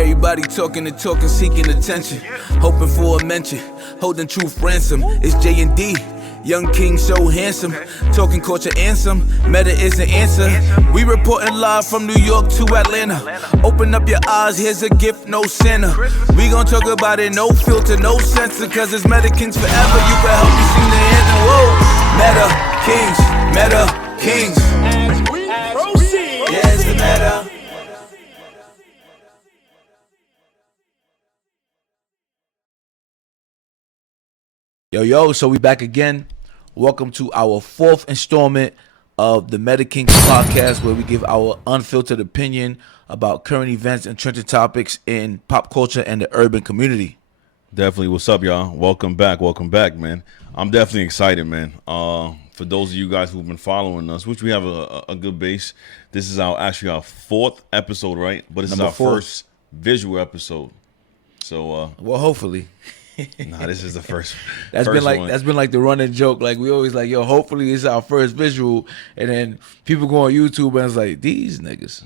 Everybody talking and talking, seeking attention, hoping for a mention, holding truth ransom. It's J&D, young king so handsome, talking culture answer, meta is the answer. We reporting live from New York to Atlanta. Open up your eyes, here's a gift, no Santa. We gon' talk about it, no filter, no censor, cause it's Meta Kings forever. You can help me sing the anthem. Whoa, Meta Kings, As we proceed. yeah, it's the meta. Yo, so we back again. Welcome to our fourth installment of the Meta Kings podcast, where we give our unfiltered opinion about current events and trending topics in pop culture and the urban community. Definitely. What's up, y'all? Welcome back, man. I'm definitely excited, man. For those of you guys who've been following us, which we have a good base, this is actually our fourth episode, right? But this is our first visual episode. So, well, hopefully. Nah, this is the first. That's been like the running joke. Like we always like, yo, hopefully it's our first visual, and then people go on YouTube and it's like these niggas.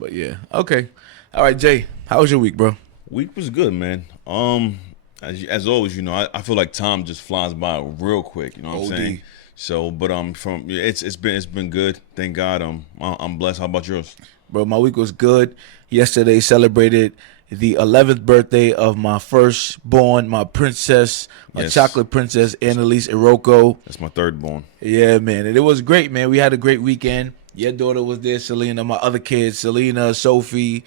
But yeah, okay, all right, Jay, how was your week, bro? Week was good, man. As always, you know, I feel like time just flies by real quick. You know what I'm saying? So, but it's been good. Thank God. I'm blessed. How about yours, bro? My week was good. Yesterday celebrated the 11th birthday of my firstborn, my princess, my chocolate princess, Annalise Iroko. That's my third born. Yeah, man. And it was great, man. We had a great weekend. Your daughter was there, Selena, my other kids, Selena, Sophie,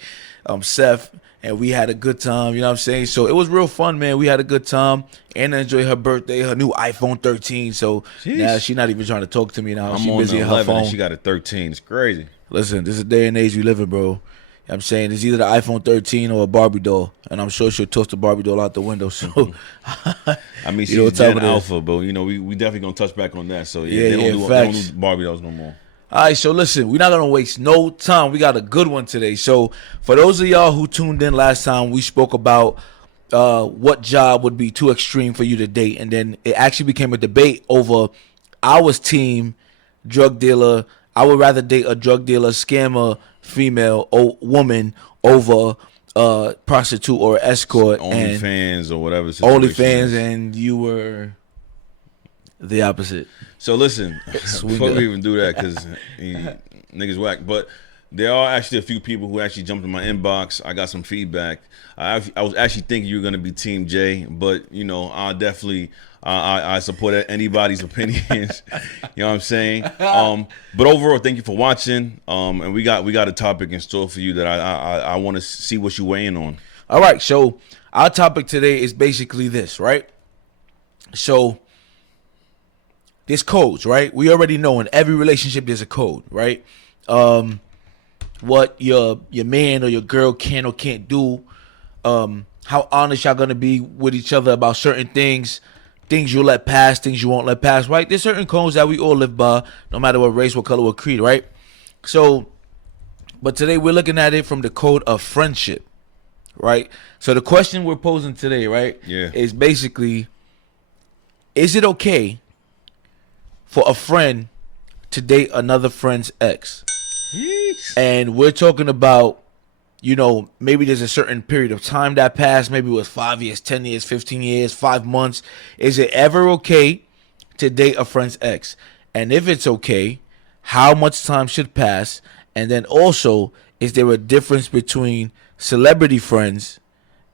Seth, and we had a good time, you know what I'm saying? So it was real fun, man. We had a good time. Anna enjoyed her birthday, her new iPhone 13. So now she's not even trying to talk to me now. She's busy in her phone. And she got a 13. It's crazy. Listen, this is a day and age we live in, bro. I'm saying it's either the iPhone 13 or a Barbie doll, and I'm sure she'll toss the Barbie doll out the window. So, I mean, she's Gen Alpha, but you know, we definitely gonna touch back on that. So they don't do Barbie dolls no more. All right, so listen, we're not gonna waste no time. We got a good one today. So for those of y'all who tuned in last time, we spoke about what job would be too extreme for you to date, and then it actually became a debate over our team, drug dealer. I would rather date a drug dealer, scammer, female or woman over prostitute or escort. OnlyFans or whatever. OnlyFans, and you were the opposite. So listen, before we even do that, because niggas whack, but there are actually a few people who actually jumped in my inbox. I got some feedback. I was actually thinking you were going to be Team J, but you know, I support anybody's opinions. You know what I'm saying? But overall, thank you for watching. And we got a topic in store for you that I want to see what you weigh in on. All right, so our topic today is basically this, right? So there's codes, right? We already know in every relationship there's a code, right? What your man or your girl can or can't do. How honest y'all gonna be with each other about certain things you'll let pass, things you won't let pass, right? There's certain codes that we all live by, no matter what race, what color, what creed, right? So, but today we're looking at it from the code of friendship, right? So the question we're posing today, right, is basically, is it okay for a friend to date another friend's ex? Yes. And we're talking about, you know, maybe there's a certain period of time that passed. Maybe it was 5 years, 10 years, 15 years, 5 months. Is it ever okay to date a friend's ex? And if it's okay, how much time should pass? And then also, is there a difference between celebrity friends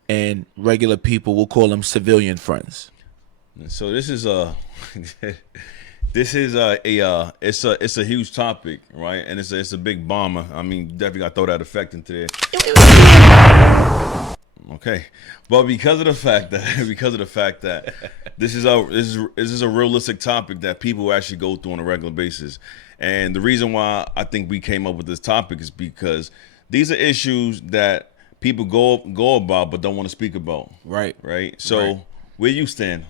and regular people? We'll call them civilian friends. So this is it's a huge topic, right? And it's a big bomber. I mean, definitely got to throw that effect into there. Okay, but because of the fact that this is a realistic topic that people actually go through on a regular basis, and the reason why I think we came up with this topic is because these are issues that people go about but don't want to speak about. Right. So. Right. Where you stand?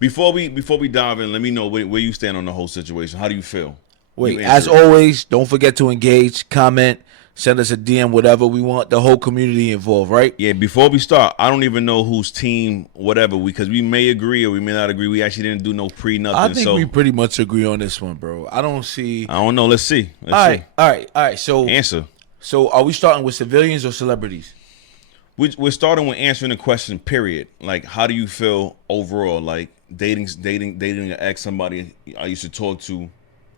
Before we dive in, let me know where you stand on the whole situation. How do you feel? Wait, as always, don't forget to engage, comment, send us a DM, whatever. We want the whole community involved, right? Yeah, before we start, I don't even know whose team, whatever, because we may agree or we may not agree. We actually didn't do no pre-nothing. I think we pretty much agree on this one, bro. I don't know. Let's see. All right. So answer. So are we starting with civilians or celebrities? we're starting with answering the question. Period. Like, how do you feel overall? Like dating an ex, somebody I used to talk to.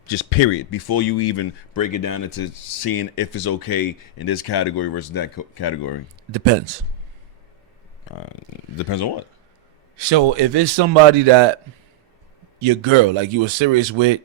Just period. Before you even break it down into seeing if it's okay in this category versus that category. Depends. Depends on what. So if it's somebody that your girl, like you were serious with,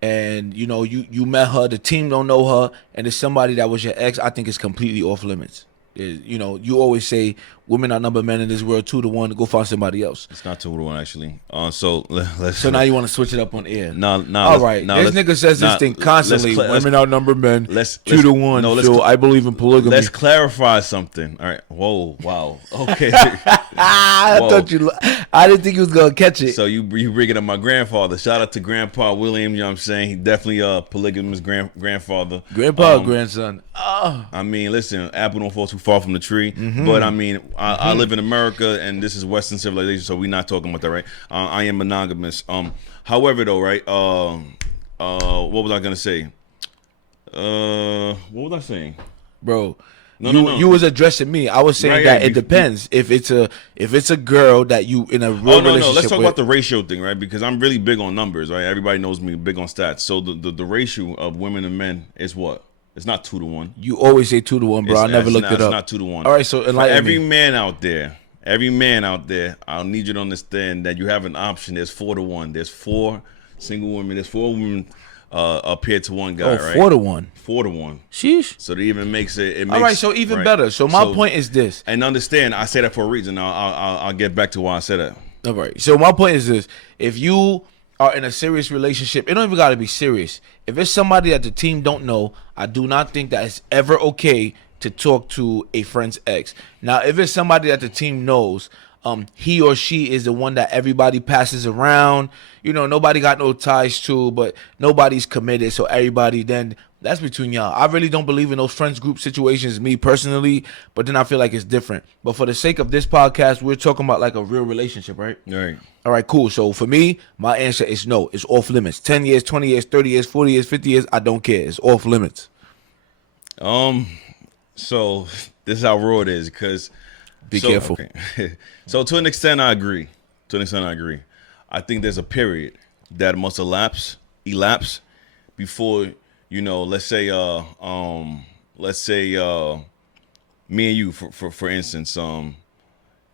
and you know you met her, the team don't know her, and it's somebody that was your ex, I think it's completely off limits. You know, you always say women outnumber men in this world 2-1. Go find somebody else. It's not 2-1 actually. So let's. So now you want to switch it up on air? No. All right. This nigga says this thing constantly. Women outnumber men 2-1. No, so I believe in polygamy. Let's clarify something. All right. Whoa. Wow. Okay. I didn't think he was gonna catch it. So you bringing up my grandfather. Shout out to Grandpa William. You know what I'm saying? He definitely polygamous grandfather. Grandpa, grandson. I mean, listen, apple don't fall too far from the tree. But I mean, I live in America, and this is Western civilization, so we're not talking about that, right? I am monogamous. However, though, right? What was I gonna say? What was I saying, bro? No. You was addressing me. I was saying that it depends. If it's a girl that you in a real relationship. No. Let's talk about the ratio thing, right? Because I'm really big on numbers, right? Everybody knows me, big on stats. So the ratio of women and men is what? It's not 2-1. You always say 2-1, bro. I never looked it up. It's not 2-1. All right, so enlighten every me. man out there, I'll need you to understand that you have an option. There's 4-1. There's 4 single women. There's 4 women paired to one guy, right? 4-1. 4-1. Sheesh. So it even makes it. All right, so even better. So my point is this. And understand, I say that for a reason. I'll get back to why I said that. All right. So my point is this: if you are in a serious relationship, it don't even got to be serious. If it's somebody that the team don't know, I do not think that it's ever okay to talk to a friend's ex. Now, if it's somebody that the team knows, he or she is the one that everybody passes around, you know, nobody got no ties to, but nobody's committed, so everybody, then that's between y'all. I really don't believe in those friends group situations, me personally, but then I feel like it's different. But for the sake of this podcast, we're talking about like a real relationship, right? Right. All right, cool. So for me, my answer is no. It's off limits. 10 years, 20 years, 30 years, 40 years, 50 years, I don't care. It's off limits. So this is how raw it is, because be careful. Okay. So to an extent, I agree. I think there's a period that must elapse before, you know, let's say me and you, for instance,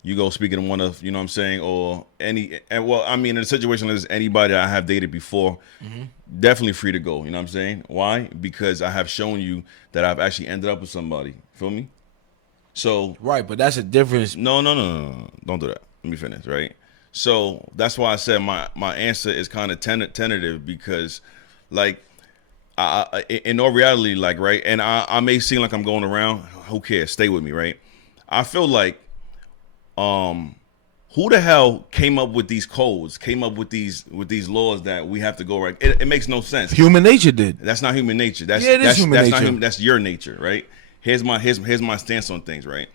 you go speaking to one of, you know what I'm saying, or well, I mean, in a situation as anybody that I have dated before, definitely free to go. You know what I'm saying? Why? Because I have shown you that I've actually ended up with somebody. Feel me? So right, but that's a difference. No. Don't do that. Let me finish, right? So that's why I said my answer is kind of tentative, because, like, in all reality, like, right, and I may seem like I'm going around. Who cares? Stay with me, right? I feel like, who the hell came up with these codes? Came up with these laws that we have to go right? It makes no sense. Human nature did. That's not human nature. That's human nature. Not human. That's your nature, right? Here's my stance on things, right?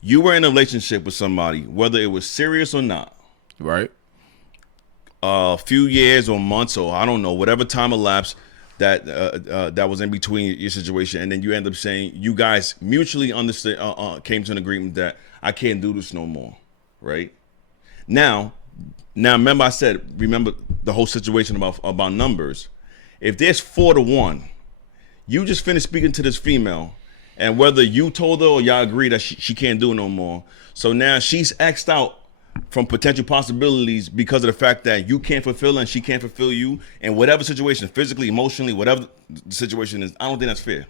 You were in a relationship with somebody, whether it was serious or not, right? A few years or months, or I don't know, whatever time elapsed that was in between your situation, and then you end up saying you guys mutually understood, came to an agreement that I can't do this no more, right? Now, remember I said, remember the whole situation about numbers. If there's 4-1, you just finished speaking to this female, and whether you told her or y'all agree that she can't do it no more, so now she's X'd out from potential possibilities because of the fact that you can't fulfill her and she can't fulfill you, and whatever situation, physically, emotionally, whatever the situation is, I don't think that's fair.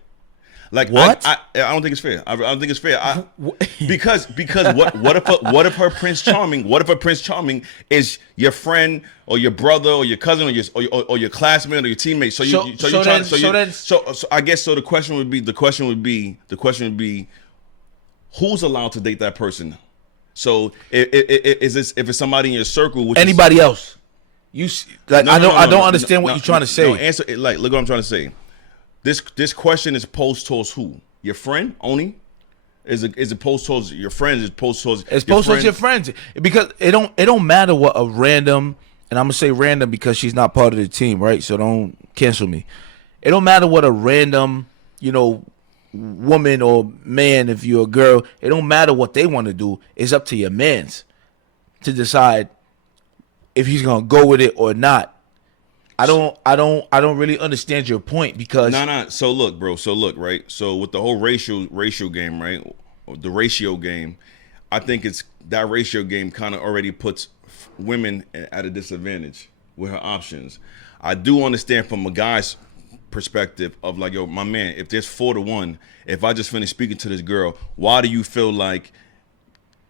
Like, what? I don't think it's fair. I don't think it's fair. Because what if her Prince Charming is your friend or your brother or your cousin or your classmate or your teammate? So I guess the question would be who's allowed to date that person? So if it's somebody in your circle, which anybody else, I don't understand what you're trying to say. No, answer it, like, look what I'm trying to say. This question is posed towards who? Your friend only? Is it posed towards your friends? Is it posed towards your friends? Because it don't matter what a random, and I'm gonna say random because she's not part of the team, right? So don't cancel me. It don't matter what a random, woman or man, if you're a girl, it don't matter what they want to do. It's up to your man's to decide if he's gonna go with it or not. I don't really understand your point because So look, bro. So look, right. So with the whole ratio game, right? The ratio game, I think it's that ratio game kind of already puts women at a disadvantage with her options. I do understand from a guy's perspective of like, yo, my man, if there's 4-1, if I just finished speaking to this girl, why do you feel like,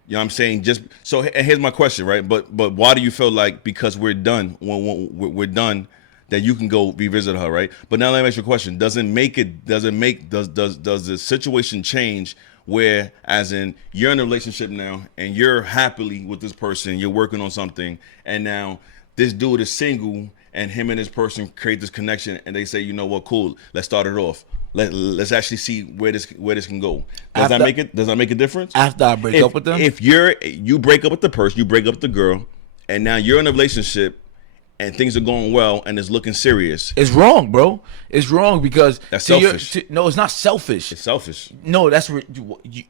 you know what I'm saying? Just so, and here's my question, right? But why do you feel like because we're done, when we're done, that you can go revisit her, right? But now let me ask you a question. Does the situation change where, as in, you're in a relationship now and you're happily with this person, you're working on something, and now this dude is single and him and this person create this connection and they say, you know what, cool, let's start it off. Let's actually see where this can go. Does that make a difference? After I break up with them? If you break up with the person, you break up with the girl, and now you're in a relationship and things are going well and it's looking serious. It's wrong, bro. It's wrong because that's selfish. No, it's not selfish. It's selfish. No,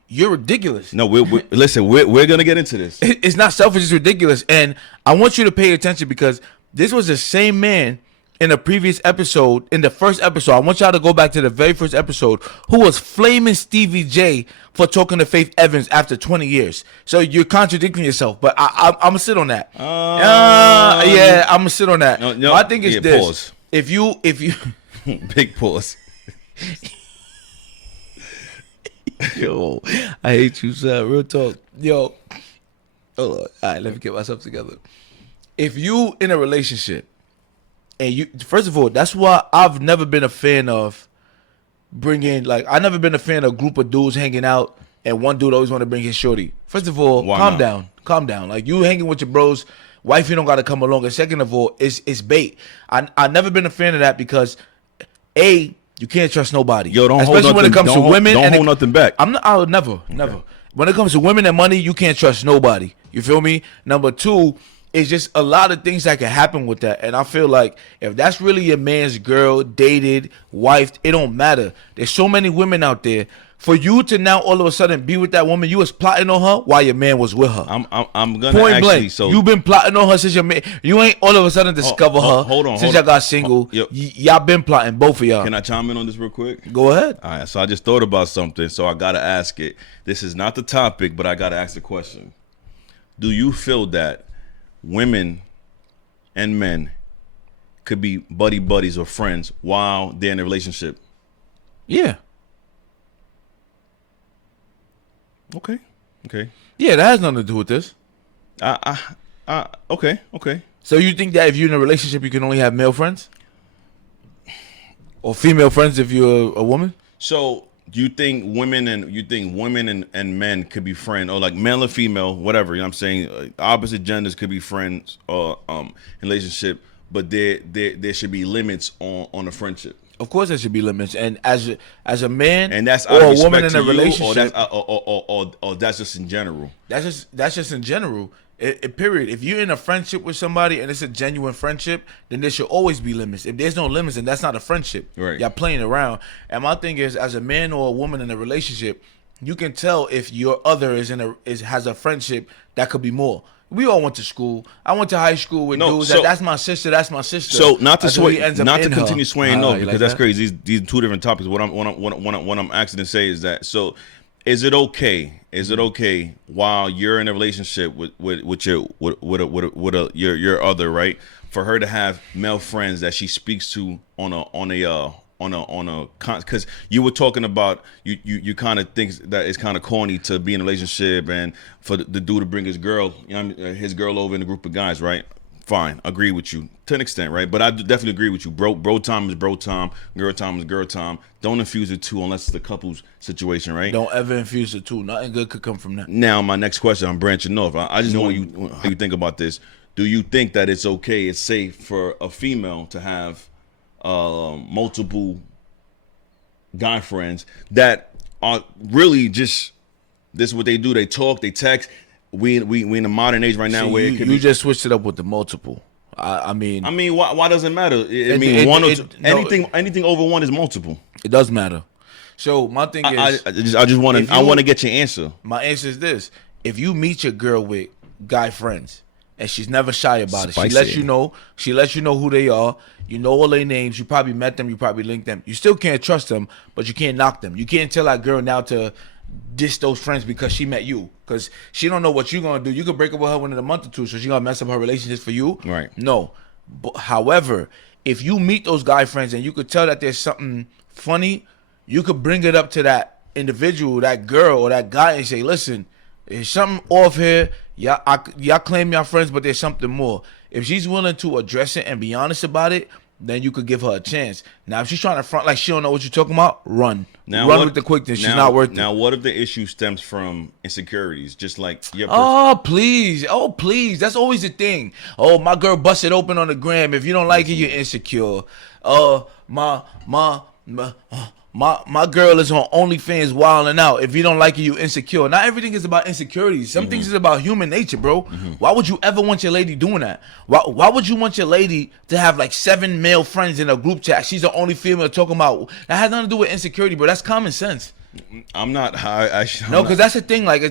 you're ridiculous. No, listen, we're gonna get into this. It's not selfish. It's ridiculous, and I want you to pay attention because this was the same man in the previous episode, in the first episode. I want y'all to go back to the very first episode, who was flaming Stevie J for talking to Faith Evans after 20 years. So you're contradicting yourself, but I'm gonna sit on that. Yeah, I'm gonna sit on that. No, I think it's this. Pause. If you big pause. Yo, I hate you, son. Real talk. Yo, hold on. All right, let me get myself together. If you in a relationship, and you, first of all, that's why I've never been a fan of bringing, like, I've never been a fan of a group of dudes hanging out and one dude always want to bring his shorty. First of all, calm down. Like, you hanging with your bros, wife, you don't got to come along. And second of all, it's bait. I've never been a fan of that because, A, you can't trust nobody. Yo, don't especially hold when it nothing, comes to women. Don't hold nothing back. I would never. When it comes to women and money, you can't trust nobody. You feel me? Number two, it's just a lot of things that can happen with that. And I feel like if that's really your man's girl, dated, wifed, it don't matter. There's so many women out there. For you to now all of a sudden be with that woman, you was plotting on her while your man was with her. I'm gonna point actually, blank. So you've been plotting on her since your man. You ain't all of a sudden discover her. Hold on. Since y'all got single, y'all been plotting, both of y'all. Can I chime in on this real quick? Go ahead. All right. So I just thought about something, so I gotta ask it. This is not the topic, but I gotta ask the question. Do you feel that women and men could be buddies or friends while they're in a relationship? Yeah. Okay. Yeah, that has nothing to do with this. Okay. So you think that if you're in a relationship, you can only have male friends? Or female friends if you're a woman? So do you think women and men could be friends, or like male and female, whatever, you know what I'm saying? Opposite genders could be friends or relationship, but there should be limits on a friendship. Of course, there should be limits, and as a man, and that's or a woman in a relationship, or that's just in general. That's just in general. Period. If you're in a friendship with somebody and it's a genuine friendship, then there should always be limits. If there's no limits, then that's not a friendship. Right. Y'all playing around. And my thing is, as a man or a woman in a relationship, you can tell if your other has a friendship that could be more. We all went to school. I went to high school with dudes. That's my sister. That's my sister. So not to continue swaying, no, because like that's crazy. These are two different topics. What I'm asking to say is that, so is it okay? Is it okay while you're in a relationship with your other, right, for her to have male friends that she speaks to on a because you were talking about you kind of think that it's kind of corny to be in a relationship and for the dude to bring his girl, his girl over in a group of guys, right? Fine, agree with you to an extent, right? But I definitely agree with you. Bro time is bro time, girl time is girl time. Don't infuse the two unless it's a couple's situation, right? Don't ever infuse the two. Nothing good could come from that. Now, my next question, I'm branching off. I just want you how you think about this. Do you think that it's okay, it's safe for a female to have multiple guy friends that are really just, this is what they do? They talk, they text. We in a modern age right now. See, where you just switched it up with the multiple. I mean, why does it matter? Anything over one is multiple. It does matter. So my thing is, I just want to. I want to get your answer. My answer is this: if you meet your girl with guy friends and she's never shy about it, she lets you know. She lets you know who they are. You know all their names. You probably met them. You probably linked them. You still can't trust them, but you can't knock them. You can't tell that girl now to diss those friends because she met you, because she don't know what you're gonna do. You could break up with her within a month or two, so she gonna mess up her relationships for you. Right? No. But, however, if you meet those guy friends and you could tell that there's something funny, you could bring it up to that individual, that girl or that guy, and say, "Listen, there's something off here. Y'all claim y'all friends, but there's something more." If she's willing to address it and be honest about it, then you could give her a chance. Now, if she's trying to front like she don't know what you're talking about, run. Run with the quickness. She's not worth it. Now, what if the issue stems from insecurities? Just like your please. Oh, please. That's always the thing. Oh, my girl busted open on the gram. If you don't like it, you're insecure. My girl is on OnlyFans wilding out. If you don't like it, you insecure. Not everything is about insecurities. Some things is about human nature, bro. Why would you ever want your lady doing that? Why would you want your lady to have like 7 male friends in a group chat? She's the only female talking about. That has nothing to do with insecurity, bro. That's common sense. I'm not. No, because that's the thing. Like,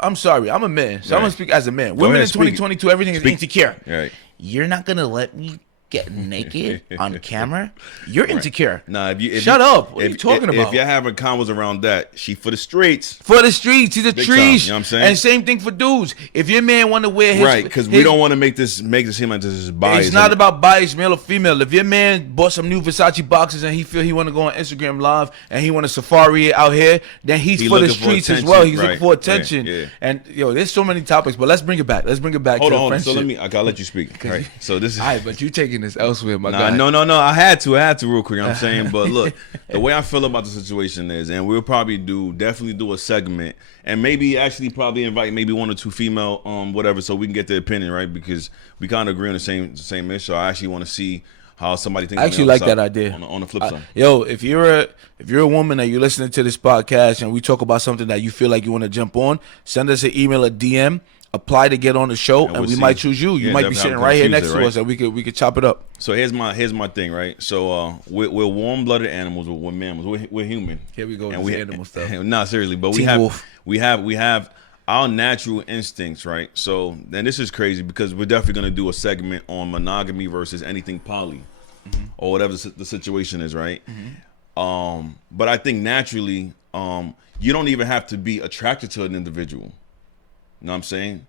I'm sorry. I'm a man. So I'm going to speak as a man. Women in 2022, everything is insecure. Right. You're not going to let me get naked on camera? You're insecure. Nah, shut up. What are you talking about? If you're having convos around that, she for the streets. For the streets. He's a trees. You know what I'm saying? And same thing for dudes. If your man want to wear his... Right, because we don't want to make this seem like this is bias. It's not about bias, male or female. If your man bought some new Versace boxes and he feel he want to go on Instagram Live and he want to safari out here, then he's for the streets as well. He's looking for attention. Yeah. And, there's so many topics, but let's bring it back. Let's bring it back to the friendship. So I gotta let you speak. Right. So this is... All right, but you taking this elsewhere, my guy. No. I had to real quick. You know what I'm saying, but look, the way I feel about the situation is, and we'll probably definitely do a segment, and maybe actually probably invite maybe 1 or 2 female, whatever, so we can get their opinion, right? Because we kind of agree on the same issue. I actually want to see how somebody thinks. I actually like that idea. On the flip side, if you're a woman and you're listening to this podcast and we talk about something that you feel like you want to jump on, send us an email, a DM. Apply to get on the show, and we might choose you. You might be sitting right here next to us, and we could chop it up. So here's my thing, right? So we're warm-blooded animals. We're mammals. We're human. Here we go. And we animal stuff. Nah, seriously, but we have our natural instincts, right? So then this is crazy because we're definitely gonna do a segment on monogamy versus anything poly, or whatever the situation is, right? But I think naturally, you don't even have to be attracted to an individual. You know what I'm saying?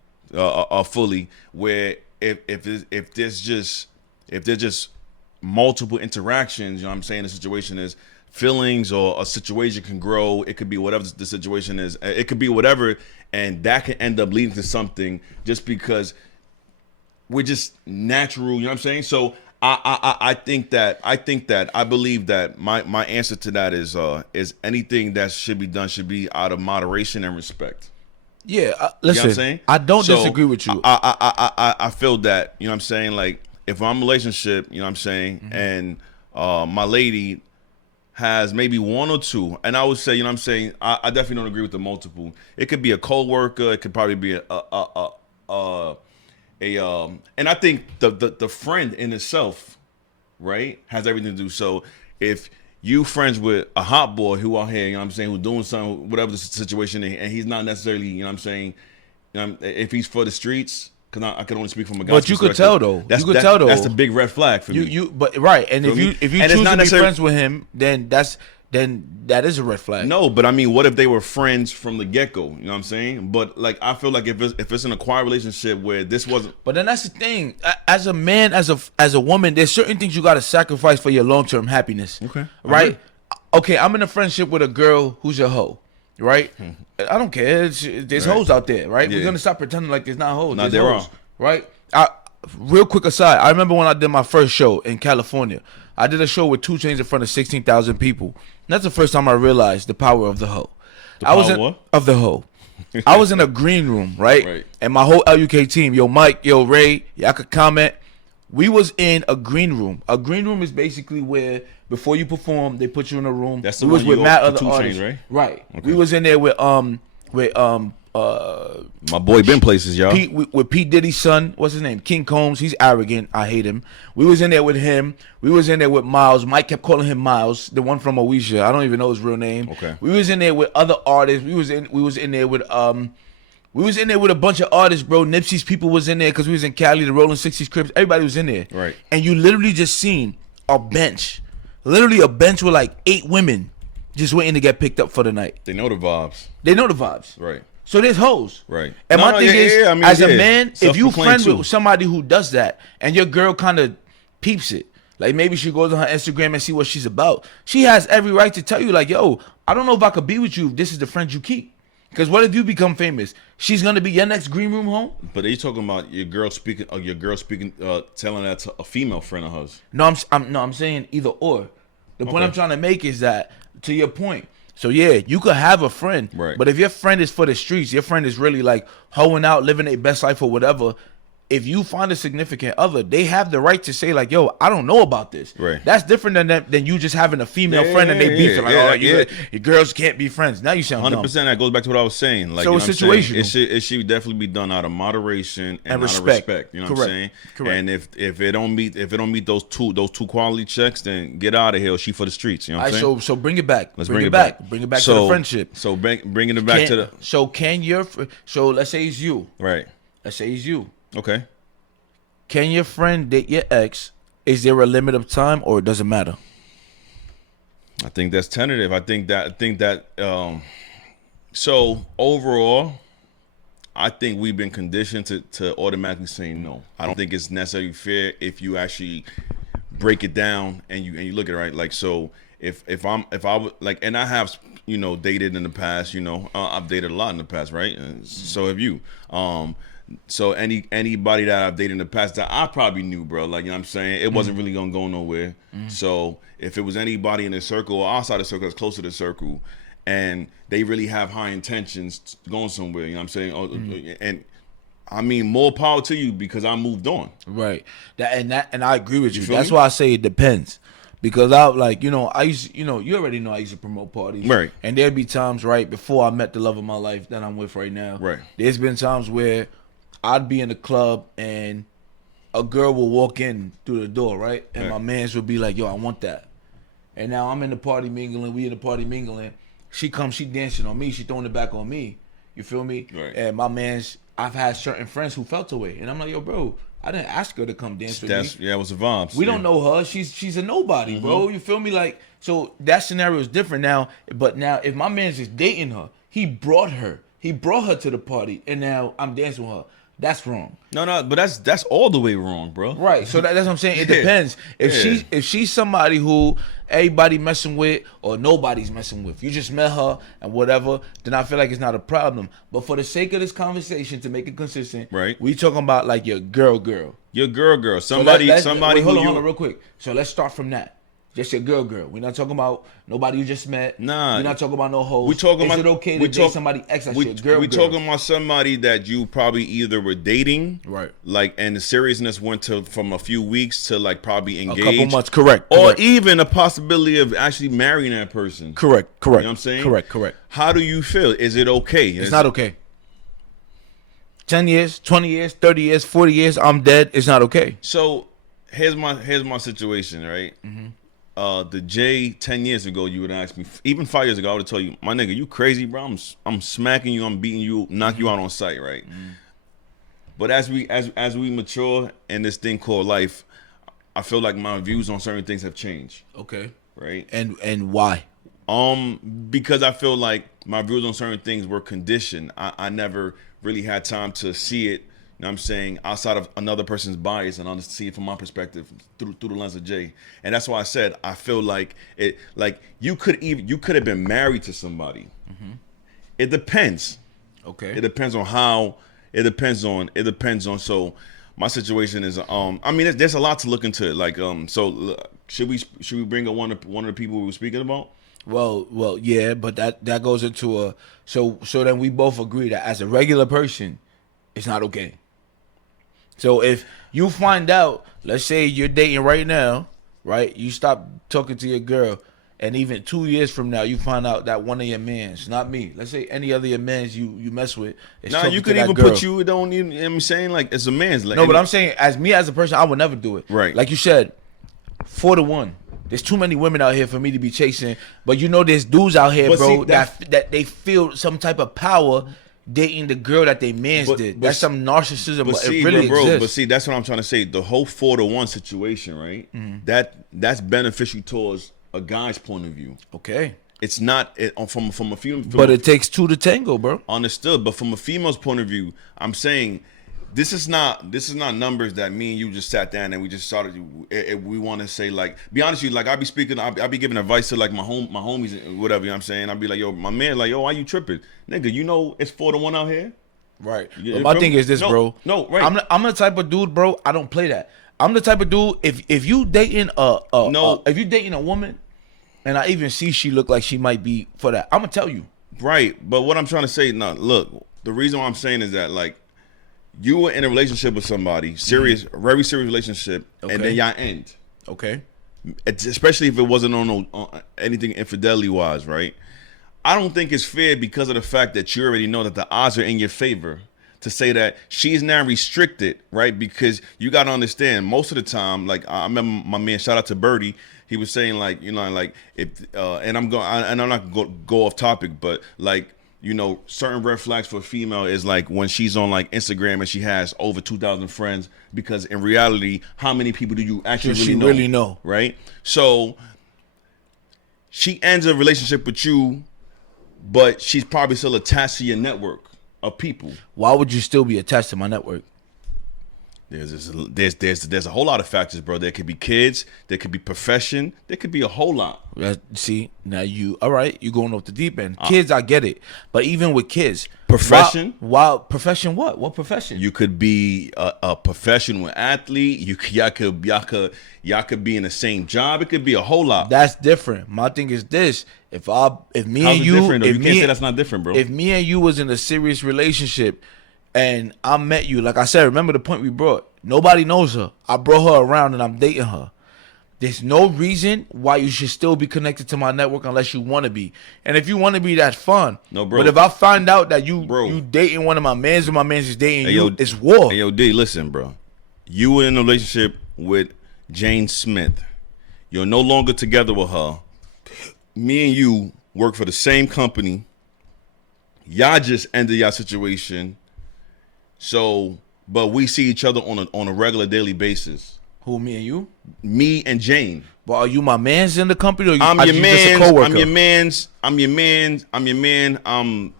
Fully, where if there's just multiple interactions, you know what I'm saying, the situation is feelings or a situation can grow. It could be whatever the situation is. It could be whatever, and that can end up leading to something just because we're just natural. You know what I'm saying? So I think that I believe that my answer to that is anything that should be done should be out of moderation and respect. Yeah, listen, you know what I'm saying? I don't disagree with you. I feel that, you know what I'm saying, like if I'm in a relationship, you know what I'm saying, and my lady has maybe 1 or 2, and I would say, you know what I'm saying, I definitely don't agree with the multiple. It could be a co-worker, it could probably be and I think the friend in itself, right, has everything to do. So if you friends with a hot boy who out here, you know what I'm saying, who's doing something, whatever the situation, and he's not necessarily, you know what I'm saying, if he's for the streets, because I can only speak from a guy's perspective. But you could tell though. That's the big red flag for me. But right, and if you choose to be friends with him, then that is a red flag. No, but I mean, what if they were friends from the get-go? You know what I'm saying? But like, I feel like if it's an acquired relationship where this wasn't. But then that's the thing. As a man, as a woman, there's certain things you got to sacrifice for your long-term happiness. Okay. Right. Okay. I'm in a friendship with a girl who's a hoe. Right. I don't care. There's hoes out there. Right. Yeah. We're gonna stop pretending like there's not hoes. No, there are. Right. Real quick aside, I remember when I did my first show in California. I did a show with 2 Chainz in front of 16,000 people. And that's the first time I realized the power of the hoe. Of the hoe. I was in a green room, right? And my whole LUK team, yo Mike, yo Ray, y'all could comment. We was in a green room. A green room is basically where before you perform, they put you in a room. That's the we one was with Matt other 2 artists, Chainz, right? Right. Okay. We was in there with My boy been places, y'all. With Pete Diddy's son, what's his name? King Combs. He's arrogant. I hate him. We was in there with him. We was in there with Miles. Mike kept calling him Miles, the one from Owisha. I don't even know his real name. Okay. We was in there with other artists. We was in there with a bunch of artists, bro. Nipsey's people was in there because we was in Cali, the Rolling 60s Crips. Everybody was in there. Right. And you literally just seen a bench. Literally a bench with like 8 women just waiting to get picked up for the night. They know the vibes. They know the vibes. Right. So there's hoes. Right. And my thing is, I mean, as a man, if you friend too. with somebody who does that and your girl kind of peeps it, like maybe she goes on her Instagram and see what she's about, she has every right to tell you, like, yo, I don't know if I could be with you if this is the friend you keep. Because what if you become famous? She's going to be your next green room home? But are you talking about your girl speaking, telling that to a female friend of hers? No, I'm saying either or. The point Okay. I'm trying to make is that, to your point, so yeah, you could have a friend, Right. but if your friend is for the streets, your friend is really like hoeing out, living their best life or whatever, if you find a significant other, they have the right to say like, yo, I don't know about this. Right. That's different than you just having a female friend and they beefing like, your girls can't be friends. Now you sound 100%. dumb. That goes back to what I was saying. Like, So you know it's what I'm saying? situational. It should definitely be done out of moderation and out respect. of respect. You know Correct. what I'm saying? Correct. And if it don't meet those two quality checks, then get out of here. Or she for the streets. You know what I'm saying? So bring it back. Let's bring it back. Bring it back to the friendship. So bringing it back to the So let's say it's you. right. Let's say it's you. Okay. Can your friend date your ex? Is there a limit of time or it doesn't matter? I think that's tentative. I think that so overall, I think we've been conditioned to automatically say no. I don't think it's necessarily fair if you actually break it down and you look at it right. Like, so if I would like, and I have, you know, dated in the past, you know, I've dated a lot in the past, right? And so have you. So anybody that I've dated in the past that I probably knew, bro, like, you know what I'm saying, it wasn't really gonna go nowhere. So if it was anybody in the circle or outside the circle that's close to the circle, and they really have high intentions going somewhere, you know what I'm saying, and I mean, more power to you because I moved on. Right. And I agree with you. feel That's me? why I say it depends. Because I like, you already know I used to promote parties. Right. And there'd be times, right, before I met the love of my life that I'm with right now. Right. There's been times where I'd be in the club and a girl will walk in through the door, right? And Right. my mans would be like, yo, I want that. And now I'm in the party mingling, we in the party mingling. She comes, she dancing on me, she throwing it back on me. You feel me? Right. And my mans, I've had certain friends who felt away. And I'm like, yo, bro, I didn't ask her to come dance with me. Yeah, it was the vibes. We don't know her. She's a nobody, bro. You feel me? Like, so that scenario is different now. But now, if my man's just dating her, he brought her to the party, and now I'm dancing with her. That's wrong. No, but that's all the way wrong, bro. Right. So that's what I'm saying. It Yeah. depends. If Yeah. she's somebody who everybody messing with or nobody's messing with, you just met her and whatever, then I feel like it's not a problem. But for the sake of this conversation, to make it consistent, Right. we talking about like your girl. Your girl, So somebody wait, who hold you on real quick. So let's start from that. Just your girl. We're not talking about nobody you just met. Nah. We're not talking about no hoes. We talking Is about it okay to date somebody ex that's your girl? We talking about somebody that you probably either were dating, Right. Like, and the seriousness went to from a few weeks to like probably a engaged, couple months. Correct. or even a possibility of actually marrying that person. Correct. You know what I'm saying? Correct. How do you feel? Is it okay? It's not okay. 10 years, 20 years, 30 years, 40 years, I'm dead. It's not okay. So here's my situation, right? The J 10 years ago, you would ask me, even 5 years ago, I would have told you, my nigga, you crazy, bro. I'm smacking you, I'm beating you, knock you out on sight, right? But as we mature in this thing called life, I feel like my views on certain things have changed, Okay. right? And why? Because I feel like my views on certain things were conditioned. I never really had time to see it, you know what I'm saying, outside of another person's bias and see it from my perspective through the lens of Jay. And that's why I said I feel like it, like you could have been married to somebody. It depends. Okay. It depends on how. It depends on. So my situation is, I mean, there's a lot to look into. Like, so should we bring up one of the people we were speaking about? Well, yeah, but that goes into a so then we both agree that as a regular person, it's not okay. So if you find out, let's say you're dating right now, right? You stop talking to your girl, and even 2 years from now, you find out that one of your mans, not me, let's say any other your mans you mess with, is Nah, talking you to could that even girl. put you. It don't even. You know what I'm saying, like, it's a man's. Like, No, but I'm saying, as me as a person, I would never do it. Right. Like you said, 4-1. There's too many women out here for me to be chasing. But you know, there's dudes out here, But bro, see, that they feel some type of power dating the girl that they mans did. That's some narcissism, but see, it really bro, exists. but see, that's what I'm trying to say. The whole 4-1 situation, right? That's beneficial towards a guy's point of view. Okay. It's not from a female. But it takes two to tango, bro. Understood, but from a female's point of view, I'm saying this is not numbers that me and you just sat down and we just started. We want to say, like, be honest with you, like, I be speaking, I be giving advice to, like, my homies, whatever. You know what I'm saying? I'll be like, yo, my man, like, yo, why you tripping, nigga? You know it's 4-1 out here. Right. You But my thing is this, no, bro. No, right. I'm the type of dude, bro. I don't play that. I'm the type of dude. If you dating if you dating a woman, and I even see she look like she might be for that, I'm gonna tell you. Right, but what I'm trying to say, no, look, the reason why I'm saying is that, like, you were in a relationship with somebody, serious, very serious relationship, and then y'all end. Okay. Especially if it wasn't on anything infidelity wise, right? I don't think it's fair because of the fact that you already know that the odds are in your favor to say that she's now restricted, right? Because you got to understand, most of the time, like, I remember my man, shout out to Birdie, he was saying, like, you know, like, if and I'm not gonna go off topic, but, like, you know, certain red flags for a female is, like, when she's on, like, Instagram and she has over 2,000 friends, because in reality, how many people do you actually really know? Right? So she ends a relationship with you, but she's probably still attached to your network of people. Why would you still be attached to my network? There's a whole lot of factors, bro. There could be kids, there could be profession, there could be a whole lot. See, now you all right? You going off the deep end. Kids, I get it, but even with kids, profession. Profession? What? What profession? You could be a professional athlete. Y'all could be in the same job. It could be a whole lot. That's different. My thing is this: if me How's and it you, different, though? if You me, can't say that's not different, bro. If me and you was in a serious relationship, and I met you, like I said, remember the point we brought. Nobody knows her. I brought her around, and I'm dating her. There's no reason why you should still be connected to my network unless you want to be. And if you want to be, that's fun. No, bro. But if I find out that you dating one of my mans and my mans is dating you, it's war. Hey, yo, D, listen, bro. You were in a relationship with Jane Smith. You're no longer together with her. Me and you work for the same company. Y'all just ended your situation. So, but we see each other on a regular daily basis. Who, me and you? Me and Jane. But are you my mans in the company, or I'm your just a man. coworker? I'm your man. I'm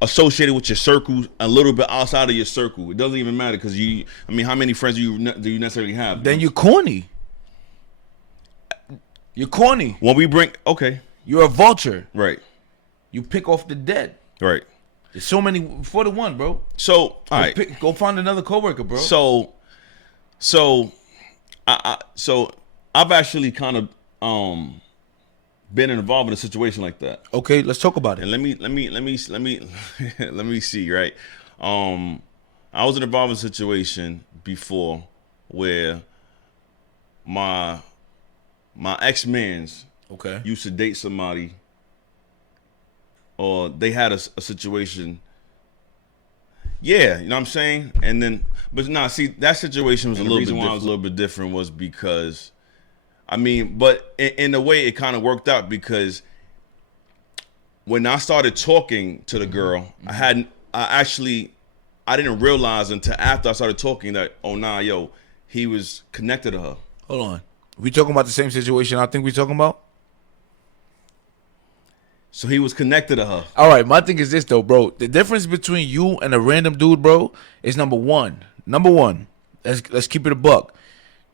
associated with your circle, a little bit outside of your circle. It doesn't even matter because how many friends do you necessarily have? Then you're corny. You're corny. When we bring, okay. You're a vulture. Right. You pick off the dead. Right. There's so many 4-1, bro. So, all right. Go find another coworker, bro. So I've actually kind of been involved in a situation like that. Okay, let's talk about it. And let me see, right? I was involved in a situation before where my ex-mans used to date somebody, or they had a situation. Yeah, you know what I'm saying? And then, but nah, see, that situation was a little bit different. The reason why it was a little bit different was because, I mean, but in a way it kind of worked out because when I started talking to the girl, I didn't realize until after I started talking that, oh nah, yo, he was connected to her. Hold on. We talking about the same situation I think we talking about? So he was connected to her. All right, my thing is this though, bro. The difference between you and a random dude, bro, is number one. Let's keep it a buck.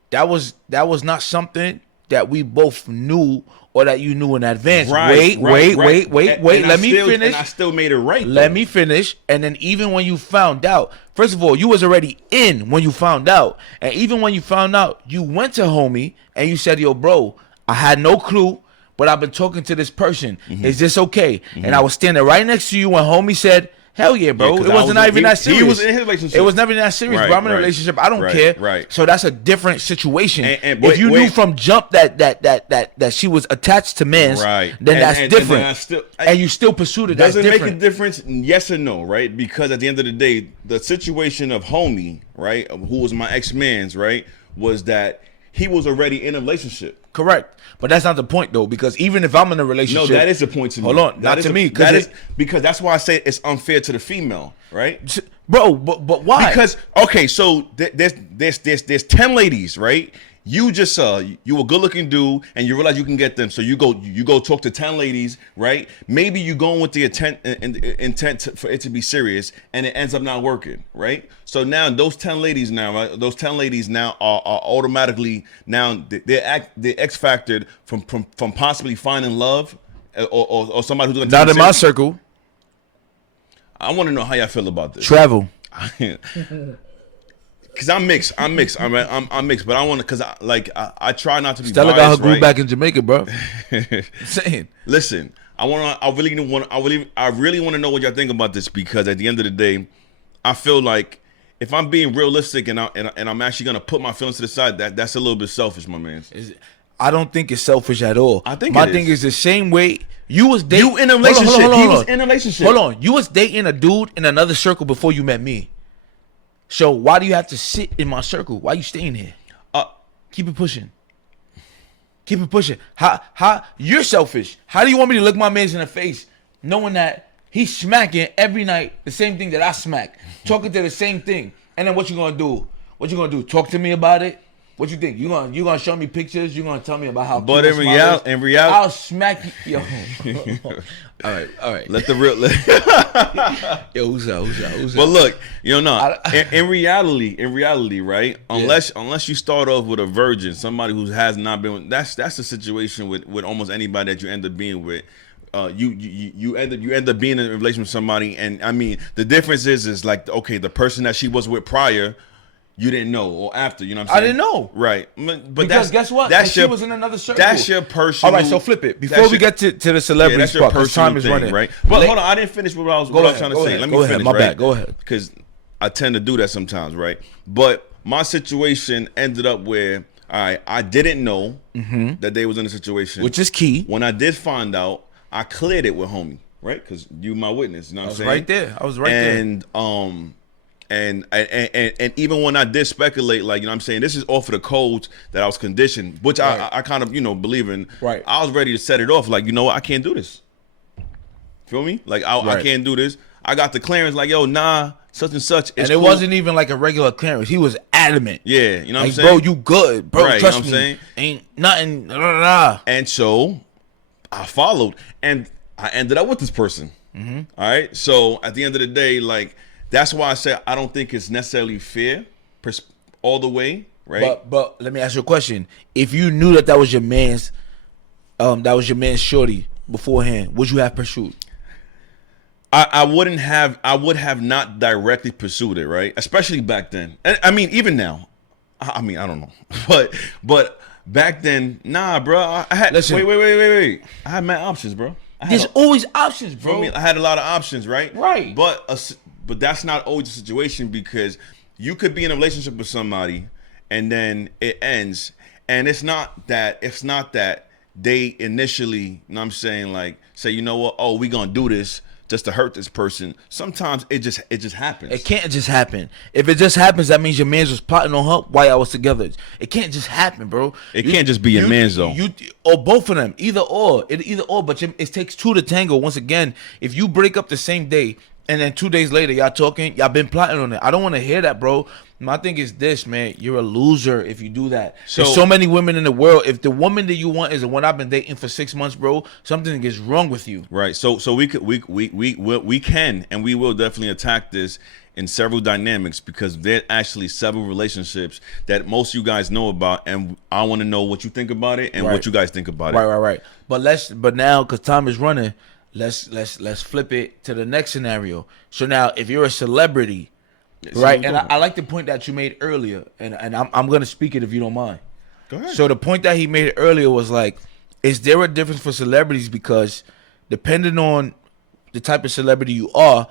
That was not something that we both knew or that you knew in advance. Wait. Let me finish. And I still made it right. Let me finish. And then even when you found out, first of all, you was already in when you found out. And even when you found out, you went to homie and you said, yo, bro, I had no clue, but I've been talking to this person. Is this okay? And I was standing right next to you when homie said, Hell yeah, bro. 'cause it wasn't not even that serious. He was in his relationship. It was never that serious, bro. I'm in a relationship. I don't care. Right. So that's a different situation. And if you knew from jump that she was attached to men's, then that's different. And you still pursued it. That's different. Doesn't make a difference, yes or no, right? Because at the end of the day, the situation of homie, right, who was my ex-man's, right, was that he was already in a relationship. Correct. But that's not the point, though, because even if I'm in a relationship... No, that is the point to me. Hold on, not to me. Because that's why I say it's unfair to the female, right? Bro, but why? Because, okay, so there's 10 ladies, right? You just you a good looking dude and you realize you can get them, so you go talk to 10 ladies, right? Maybe you going with the intent for it to be serious, and it ends up not working, right? So now those 10 ladies now, right? Those 10 ladies now are automatically now they're X factored from possibly finding love or somebody who's gonna not in my circle. I want to know how y'all feel about this. Travel. Cause I'm mixed, I'm mixed, but I want to, cause I try not to be Stella biased, got her groove back in Jamaica, bro. Saying. Listen, I really want to know what y'all think about this, because at the end of the day, I feel like if I'm being realistic and I'm actually gonna put my feelings to the side, that's a little bit selfish, my man. I don't think it's selfish at all. I think my thing is the same way you was dating. You in a relationship. He was in a relationship. Hold on, you was dating a dude in another circle before you met me. So why do you have to sit in my circle? Why you staying here? Keep it pushing. Keep it pushing. How you're selfish. How do you want me to look my man's in the face knowing that he's smacking every night the same thing that I smack, talking to the same thing, and then what you gonna do? What you gonna do? Talk to me about it? What you think? You gonna show me pictures? You gonna tell me about how? But in reality, I'll smack you. Yo. All right. Let the real. Yo, who's that? But look, in reality, right? Unless you start off with a virgin, somebody who has not been. That's the situation with almost anybody that you end up being with. You end up being in a relationship with somebody, and I mean the difference is like, okay, the person that she was with prior, you didn't know, or after, you know what I'm saying? I didn't know. Right. But because guess what? She was in another circle. That's your personal... All right, so flip it. Before we get to the celebrity spot, because time is running. Right? But hold on, I didn't finish what I was trying to say. Let me finish, my bad, go ahead. Because I tend to do that sometimes, right? But my situation ended up where, all right, I didn't know that they was in a situation. Which is key. When I did find out, I cleared it with homie, right? Because you my witness, you know what I'm saying? I was right there. And even when I did speculate, like, you know what I'm saying, this is off of the codes that I was conditioned, which I kind of, believe in. Right. I was ready to set it off, like, you know what, I can't do this. Feel me? Like, I can't do this. I got the clearance, like, yo, nah, such and such. And it wasn't even like a regular clearance. He was adamant. Yeah, you know what I'm saying? Bro, you good. Bro, right, trust you know what I'm me. saying? Ain't nothing. Blah, blah, blah. And so I followed, and I ended up with this person. All right? So at the end of the day, like, that's why I said I don't think it's necessarily fair all the way, right? But let me ask you a question. If you knew that was your man's shorty beforehand, would you have pursued? I would have not directly pursued it, right? Especially back then. And I mean, even now. I mean, I don't know. But back then, nah, bro. I had wait. I had mad options, bro. There's always options, bro. I had a lot of options, right? Right. But that's not always the situation, because you could be in a relationship with somebody and then it ends, and it's not that they initially, you know what I'm saying, like, say, you know what, oh, we gonna do this just to hurt this person. Sometimes it just happens. It can't just happen. If it just happens, that means your man's was plotting on her while y'all was together. It can't just happen, bro. It can't just be your man's, though. Or both of them, either or. But it takes two to tango. Once again, if you break up the same day, and then 2 days later, y'all talking, y'all been plotting on it. I don't want to hear that, bro. My thing is this, man. You're a loser if you do that. There's so many women in the world. If the woman that you want is the one I've been dating for 6 months, bro, something is wrong with you. Right. So we can and we will definitely attack this in several dynamics, because there are actually several relationships that most of you guys know about, and I want to know what you think about it and what you guys think about it. Right. But now, because time is running, let's flip it to the next scenario. So now, if you're a celebrity, right? And I like the point that you made earlier, and I'm gonna speak it if you don't mind. Go ahead. So the point that he made earlier was like, is there a difference for celebrities? Because depending on the type of celebrity you are,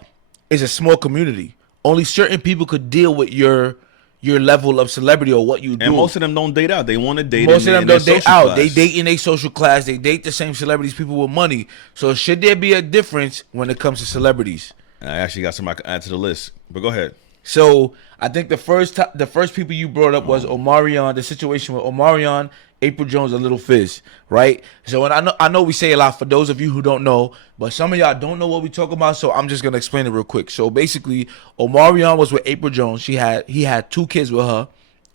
is a small community. Only certain people could deal with your level of celebrity or what you do. And most of them don't date out. They want to date. Most of them don't date out. Class. They date in a social class. They date the same celebrities, people with money. So should there be a difference when it comes to celebrities? I actually got somebody to add to the list, but go ahead. So I think the first people you brought up was Omarion, the situation with Omarion, April Jones, and Little Fizz, right? So and I know we say a lot for those of you who don't know, but some of y'all don't know what we talk about, so I'm just gonna explain it real quick. So basically, Omarion was with April Jones. He had 2 kids with her,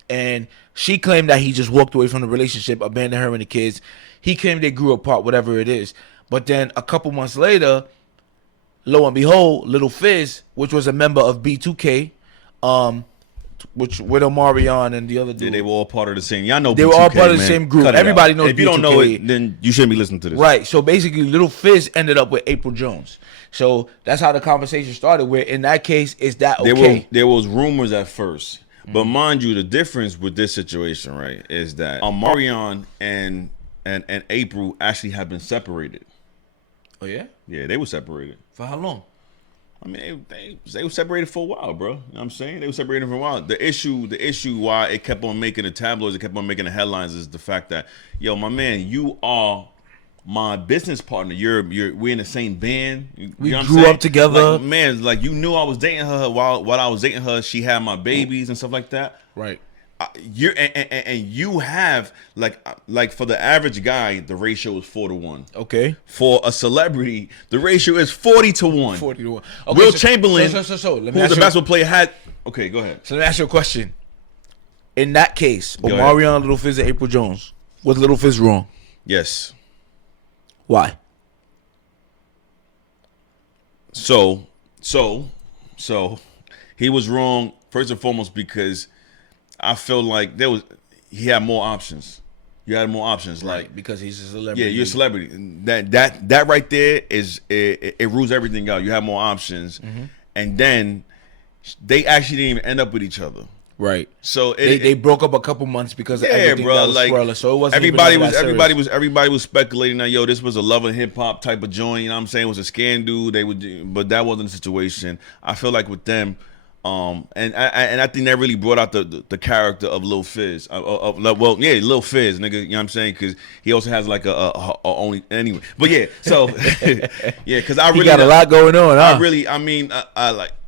and she claimed that he just walked away from the relationship, abandoned her and the kids. He claimed they grew apart, whatever it is. But then a couple months later, lo and behold, Little Fizz, which was a member of B2K, which with Omarion and the other dude, they were all part of the same. Y'all know they were all part of the same group. Everybody knows. If you don't know it, then you shouldn't be listening to this. Right. So basically, Little Fizz ended up with April Jones. So that's how the conversation started. Where in that case, is that okay? There was rumors at first, but mind you, the difference with this situation, right, is that Omarion and April actually have been separated. Oh yeah. Yeah, they were separated. For how long? I mean, they were separated for a while, bro. You know what I'm saying? They were separated for a while. The issue why it kept on making the tabloids, it kept on making the headlines is the fact that, yo, my man, you are my business partner. We're in the same band. We grew up together. Like, man, like you knew I was dating her while I was dating her. She had my babies and stuff like that. Right. You have like for the average guy, the ratio is 4-1. Okay. For a celebrity, the ratio is 40-1. 40-1. Okay, Will Chamberlain, let me who's the basketball player, had. Okay, go ahead. So let me ask you a question. In that case, Omarion, Little Fizz, and April Jones, was Little Fizz wrong? Yes. Why? So he was wrong first and foremost because I feel like he had more options. You had more options, right? Like because he's a celebrity. Yeah, you're a celebrity. That right there is it rules everything out. You have more options, and then they actually didn't even end up with each other. Right. So they broke up a couple months because of everything that was swirling. So it wasn't everybody was speculating that yo, this was a love and hip hop type of joint. You know what I'm saying? It was a scan dude. But that wasn't the situation. I feel like with them. And I think that really brought out the character of Lil Fizz. Lil Fizz, nigga. You know what I'm saying? Because he also has like a only anyway. But yeah, so yeah, because I really got a lot going on. Huh?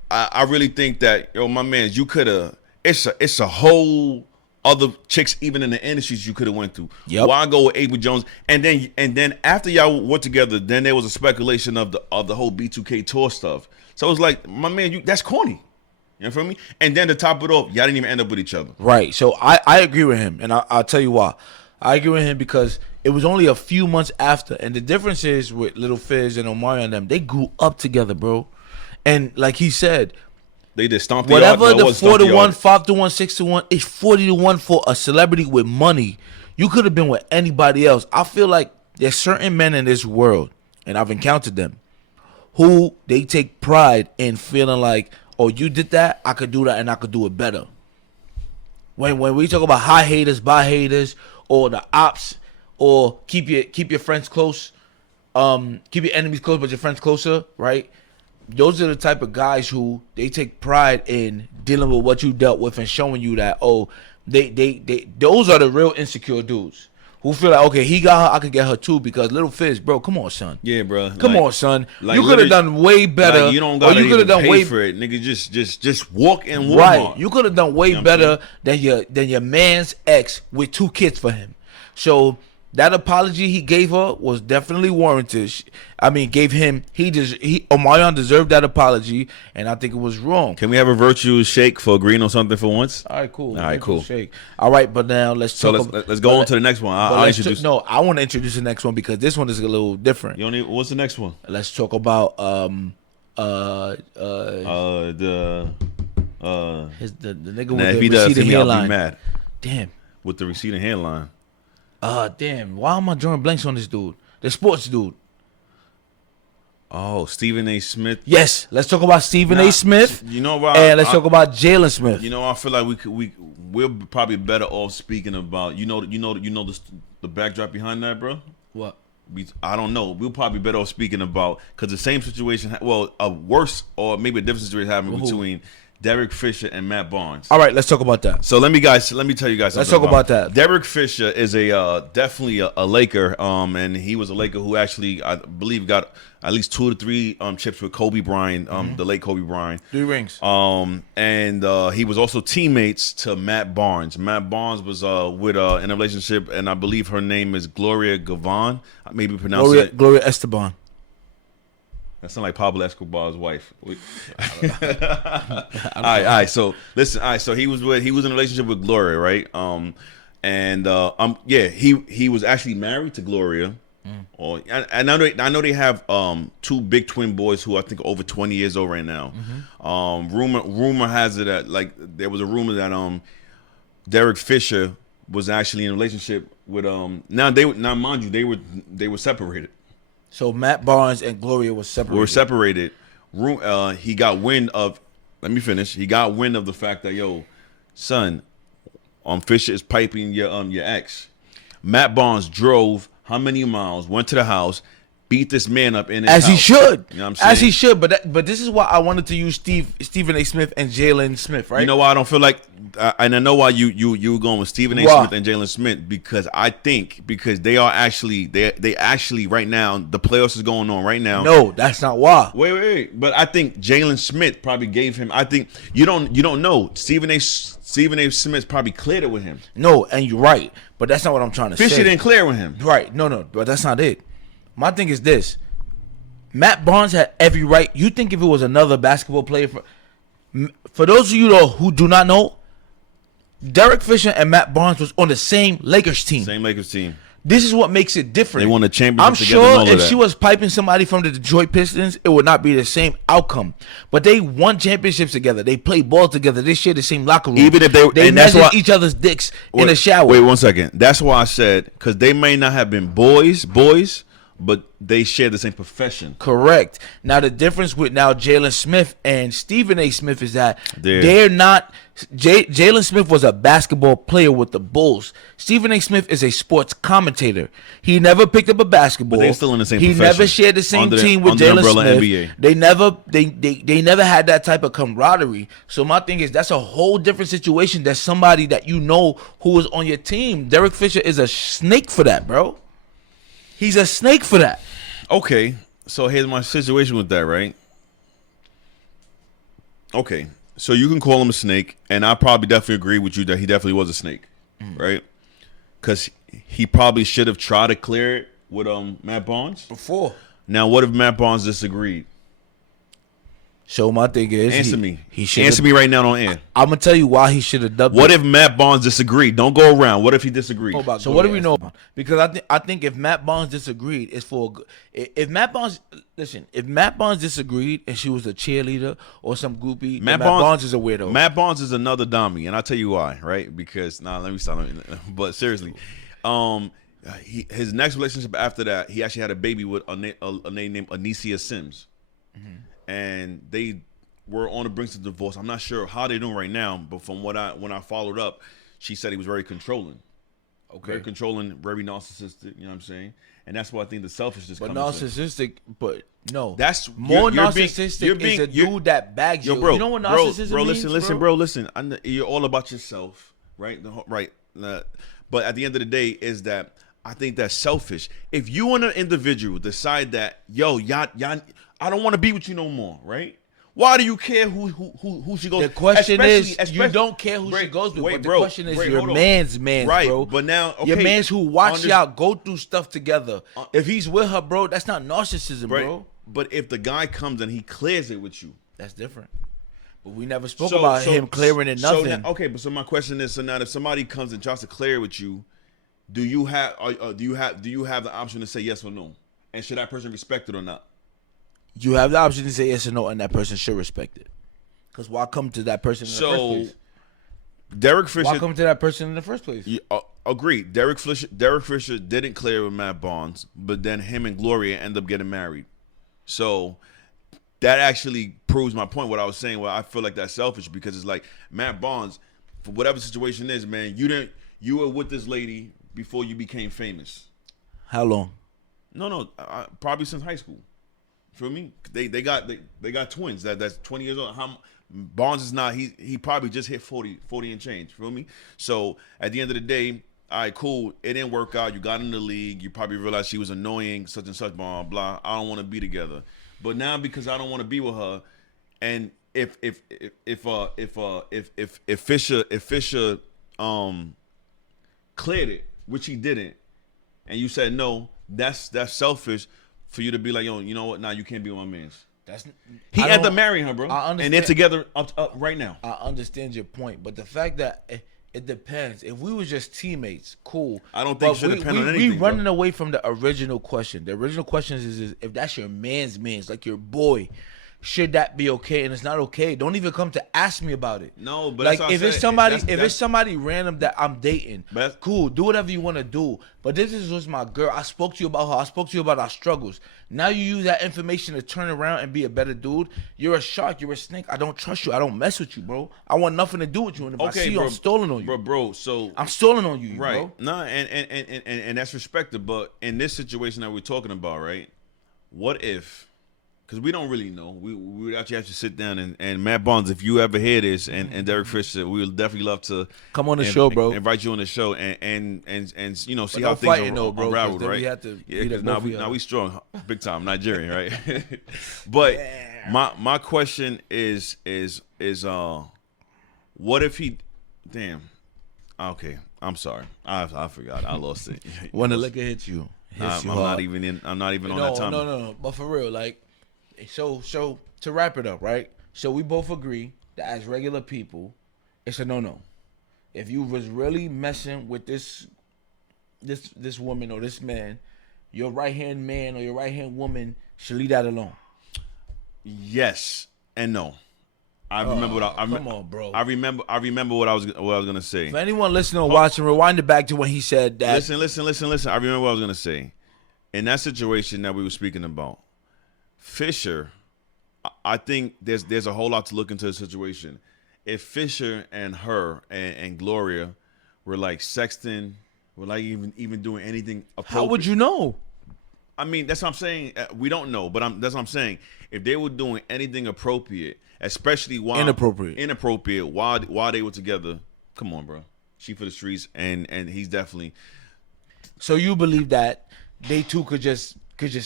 I really think that yo, my man, you could have. It's a whole other chicks even in the industries you could have went through. Yep. Why go with April Jones? And then after y'all were together, then there was a speculation of the whole B2K tour stuff. So it was like, my man, that's corny. You feel me? And then to top it off, y'all didn't even end up with each other. Right. So I agree with him, and I'll tell you why. I agree with him because it was only a few months after, and the difference is with Little Fizz and Omari and them, they grew up together, bro. And like he said, they just stomped whatever the 4-1, 5-1, 6-1, it's 40-1 for a celebrity with money. You could have been with anybody else. I feel like there's certain men in this world, and I've encountered them, who they take pride in feeling like, oh, you did that, I could do that, and I could do it better. When we talk about high haters, buy haters, or the ops, or keep your friends close, keep your enemies close, but your friends closer, right? Those are the type of guys who they take pride in dealing with what you dealt with and showing you that, oh, they those are the real insecure dudes. Who feel like, okay, he got her, I could get her too, because Little Fizz, bro, come on, son. Yeah, bro. Come on, son. You could have done way better. Like, you don't gotta even pay for it, nigga. Just walk in Walmart. Right. You could have done way better than your man's ex with 2 kids for him. So that apology he gave her was definitely warranted. I mean, Omarion deserved that apology, and I think it was wrong. Can we have a virtual shake for agreeing on something for once? All right, cool. All right, cool. Shake. All right, but now let's go on to the next one. I'll introduce. No, I want to introduce the next one because this one is a little different. What's the next one? Let's talk about the nigga with the receding hairline. I'll be mad. Damn. With the receding hairline. Damn. Why am I drawing blanks on this dude? The sports dude. Oh, Stephen A. Smith. Yes, let's talk about Stephen A. Smith. You know why? And let's talk about Jalen Smith. You know, I feel like we're probably better off speaking about the backdrop behind that, bro. What? I don't know. We'll probably better off speaking about because the same situation, a worse or maybe a different situation happened between Derek Fisher and Matt Barnes. All right, let's talk about that. So let me tell you guys. Let's talk about that. Derek Fisher is definitely a Laker, and he was a Laker who actually I believe got at least 2 to 3 chips with Kobe Bryant, the late Kobe Bryant. 3 rings. And he was also teammates to Matt Barnes. Matt Barnes was with in a relationship, and I believe her name is Gloria Gavan. I maybe pronounce it Gloria Esteban. That sounds like Pablo Escobar's wife. All right. So listen. All right. So he was in a relationship with Gloria, right? He was actually married to Gloria. Or I know they have 2 big twin boys who I think are over 20 years old right now. Rumor has it that there was a rumor that Derek Fisher was actually in a relationship with now mind you they were separated. So Matt Barnes and Gloria was separated. We're separated. He got wind of. Let me finish. He got wind of the fact that son, Fisher is piping your ex. Matt Barnes drove how many miles? Went to the house, beat this man up in his house. He should. You know what I'm saying? As he should. But this is why I wanted to use Stephen A. Smith and Jalen Smith, right? You know why I don't feel like, and I know why you were going with Stephen A. Smith and Jalen Smith, because I think they are actually they actually right now the playoffs is going on right now. No, that's not why. Wait. But I think Jalen Smith probably gave him. I think you don't know Stephen A. Smith probably cleared it with him. No, and you're right, but that's not what I'm trying to say. Fisher didn't clear with him. Right? No, but that's not it. My thing is this: Matt Barnes had every right. You think if it was another basketball player, for those of you who do not know, Derek Fisher and Matt Barnes was on the same Lakers team. Same Lakers team. This is what makes it different. They won the championship I'm together. sure if she was piping somebody from the Detroit Pistons, it would not be the same outcome. But they won championships together. They played ball together. They shared the same locker room. Even if they measured each other's dicks in the shower. Wait 1 second. That's why I said, because they may not have been boys, but they share the same profession. Correct. Now the difference with Jalen Smith and Stephen A. Smith is that they're not. Jalen Smith was a basketball player with the Bulls. Stephen A. Smith is a sports commentator. He never picked up a basketball. But they're still in the same He profession. never shared the same team with Jalen Smith. NBA. They never had that type of camaraderie. So my thing is that's a whole different situation. That's somebody that you know who was on your team. Derek Fisher is a snake for that, bro. He's a snake for that. Okay, so here's my situation with that, right? Okay, so you can call him a snake, and I probably definitely agree with you that he definitely was a snake, right? Because he probably should have tried to clear it with Matt Barnes before. Now, what if Matt Barnes disagreed? So my thing is, answer me. He answer me right now on air. I'm gonna tell you why he should have dubbed. What if Matt Barnes disagreed? Don't go around. What if he disagreed? So what do we know? Because I think if Matt Barnes disagreed, it's for if Matt Barnes disagreed and she was a cheerleader or some groupie, Matt Barnes is a weirdo. Matt Barnes is another dummy, and I'll tell you why. Right? Because let me stop. But seriously, his next relationship after that, he actually had a baby with a name named Anicia Sims. Mm-hmm. And they were on the brink of divorce. I'm not sure how they're doing right now, but from when I followed up, she said he was very controlling. Okay. Very controlling, very narcissistic, you know what I'm saying? And that's why I think the selfishness comes in. But narcissistic, but no. That's more narcissistic is a dude that bags you. Bro, you know what narcissism means, listen. You're all about yourself, right? Right. But at the end of the day is that I think that's selfish. If you and an individual decide that, y'all, I don't want to be with you no more, right? Why do you care who she goes? The question is, you don't care who she goes with. The question is, your man's man, right? Bro. But now, okay, your man's who watch y'all go through stuff together. If he's with her, bro, that's not narcissism, bro. But if the guy comes and he clears it with you, that's different. But we never spoke about him clearing it. Nothing. But my question is, so now if somebody comes and tries to clear it with you, do you have the option to say yes or no? And should that person respect it or not? You have the option to say yes or no, and that person should respect it. Because why come to that person in the first place? Derek Fisher. Why come to that person in the first place? Agreed. Derek Fisher didn't clear with Matt Barnes, but then him and Gloria end up getting married. So that actually proves my point. What I was saying, I feel like that's selfish because it's like Matt Barnes, for whatever situation is, man, you were with this lady before you became famous. How long? No, probably since high school. Feel me? They got twins that's 20 years old. Barnes is not. He probably just hit 40 and change. Feel me? So at the end of the day, all right, cool. It didn't work out. You got in the league. You probably realized she was annoying, such and such, blah blah. I don't want to be together. But now because I don't want to be with her, and if Fisher cleared it, which he didn't, and you said no, that's selfish for you to be like, yo, you know what? Nah, you can't be with my man's. He ended up marrying her, bro, and they're together up right now. I understand your point, but the fact that it depends. If we were just teammates, cool. I don't think it should depend on anything. We running away from the original question. The original question is if that's your man's, like your boy, should that be okay? And it's not okay. Don't even come to ask me about it. No, but like that's if it's somebody, it's somebody random that I'm dating, cool. Do whatever you want to do. But this is just my girl. I spoke to you about her. I spoke to you about our struggles. Now you use that information to turn around and be a better dude. You're a shark. You're a snake. I don't trust you. I don't mess with you, bro. I want nothing to do with you. And if I see you, I'm stolen on you, bro. So I'm stolen on you, right? Bro. No, and that's respected. But in this situation that we're talking about, right? What if? Because we don't really know. We would actually have to sit down and Matt Barnes, if you ever hear this, and Derek Fisher, we would definitely love to come on the show, bro. Invite you on the show and you know see but how things are unraveled, right? We have to now we strong, big time Nigerian, right? But my question is what if he? Damn. Okay, I'm sorry. I forgot. I lost it. When the liquor hits you, I'm not even on that time. No. But for real, like. So to wrap it up, right? So we both agree that as regular people, it's a no. If you was really messing with this woman or this man, your right hand man or your right hand woman should leave that alone. Yes and no. I remember what come on, bro. I remember what I was gonna say. For anyone listening or watching, rewind it back to when he said that. Listen. I remember what I was gonna say. In that situation that we were speaking about. Fisher, I think there's a whole lot to look into the situation. If Fisher and her and Gloria were like sexting, were like even doing anything appropriate. How would you know? I mean, that's what I'm saying. We don't know, but that's what I'm saying. If they were doing anything appropriate, especially while inappropriate while they were together, come on, bro. She for the streets, and he's definitely. So you believe that they two could just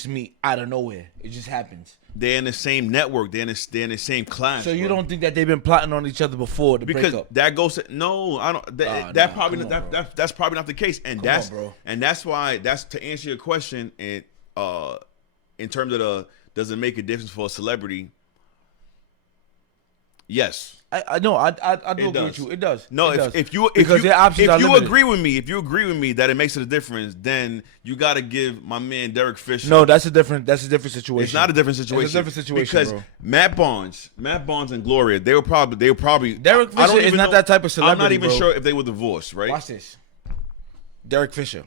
meet out of nowhere? It just happens. They're in the same network. They're in the same class. So you don't think that they've been plotting on each other before the breakup? That goes to, no. I don't. That's probably not the case, and that's why to answer your question. And in terms of does it make a difference for a celebrity? Yes. I know. I do agree with you. It does. No, if you agree with me that it makes it a difference, then you got to give my man Derek Fisher. No, that's a different situation. It's not a different situation. It's a different situation, because bro. Matt Barnes and Gloria, they were probably. Derek Fisher is not that type of celebrity. I'm not even bro. sure if they were divorced, right? Watch this. Derek Fisher.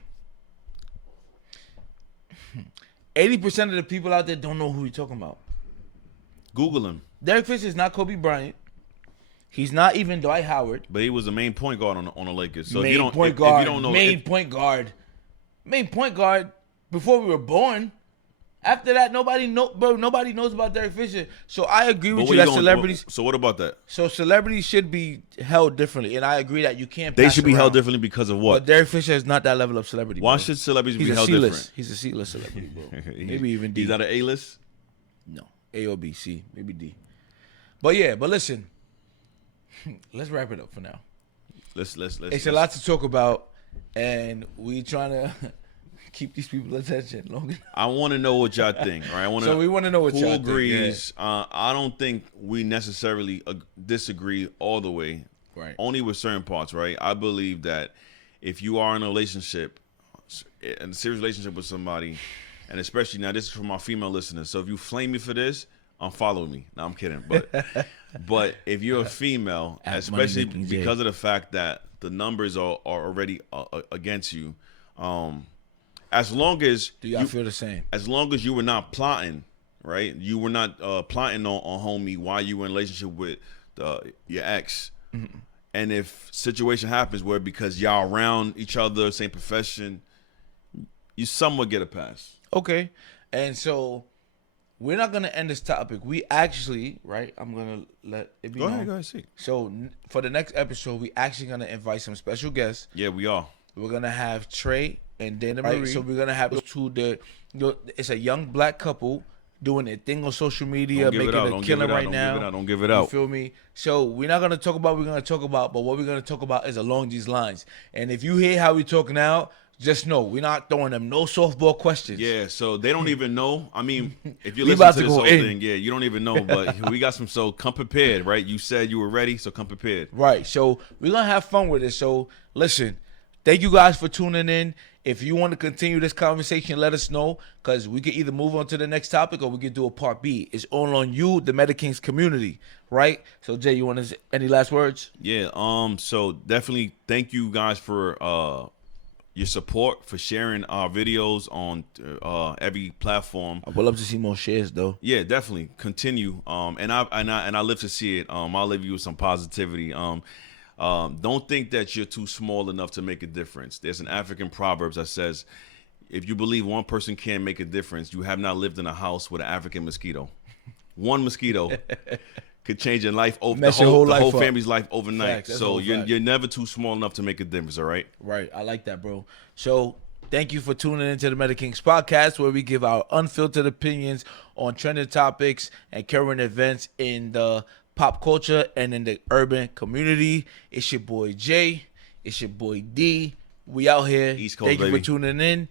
80% of the people out there don't know who you're talking about. Google him. Derek Fisher is not Kobe Bryant. He's not even Dwight Howard. But he was the main point guard on the Lakers. So main point guard before we were born. After that, nobody knows about Derek Fisher. So I agree with you that celebrities. So what about that? So celebrities should be held differently, and I agree that you can't. They should be held differently because of what? But Derek Fisher is not that level of celebrity. Why bro. should celebrities be held different? He's a C-list celebrity, bro. Maybe even D. He's not an A-list? No, A or B, C, maybe D. But listen, let's wrap it up for now. Let's. It's a lot to talk about, and we trying to keep these people attention long enough. I want to know what y'all think, right? So we want to know what y'all think. Who agrees? Yeah. I don't think we necessarily disagree all the way. Right. Only with certain parts, right? I believe that if you are in a relationship, in a serious relationship with somebody, and especially now, this is for my female listeners. So if you flame me for this, unfollow me. No, I'm kidding. But if you're a female, especially because of the fact that the numbers are already against you, as long as do y'all feel the same? As long as you were not plotting, right? You were not plotting on homie while you were in a relationship with your ex. Mm-hmm. And if situation happens where because y'all around each other, same profession, you somewhat get a pass. Okay. And so we're not gonna end this topic. We actually, right? I'm gonna let it be Go known. ahead, see. So for the next episode, we actually gonna invite some special guests. Yeah, we are. We're gonna have Trey and Dana Right, Marie. so So we're gonna have those two. It's a young black couple doing their thing on social media, Don't give it making out. a Don't give killing it out. right Don't now. give it out. Don't give it You out. feel me? So we're not gonna talk about what we're gonna talk about, but what we're gonna talk about is along these lines. And if you hear how we talk now, just know we're not throwing them no softball questions. Yeah, so they don't even know. I mean, if you We listen about to to this go whole in. thing, yeah, you don't even know. But we got some. So come prepared, right? You said you were ready, so come prepared. Right. So we're gonna have fun with it. So listen, thank you guys for tuning in. If you want to continue this conversation, let us know, because we can either move on to the next topic or we can do a part B. It's all on you, the Medikings community, right? So Jay, you want to say any last words? Yeah. So definitely thank you guys for your support, for sharing our videos on every platform. I would love to see more shares though. Yeah, definitely continue. And I live to see it. I'll leave you with some positivity. Don't think that you're too small enough to make a difference. There's an African proverb that says, if you believe one person can make a difference, you have not lived in a house with an African mosquito. One mosquito could change your life over Mess the your whole whole life up. family's life overnight. Facts, that's a So whole fact. you're never too small enough to make a difference, all right? Right. I like that, bro. So thank you for tuning into the Medikings podcast, where we give our unfiltered opinions on trending topics and current events in the pop culture and in the urban community. It's your boy Jay. It's your boy D. We out here. East Coast, Thank you baby. for tuning in.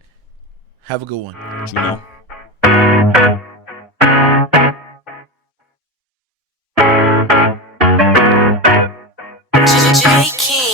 Have a good one. What you know? J. King.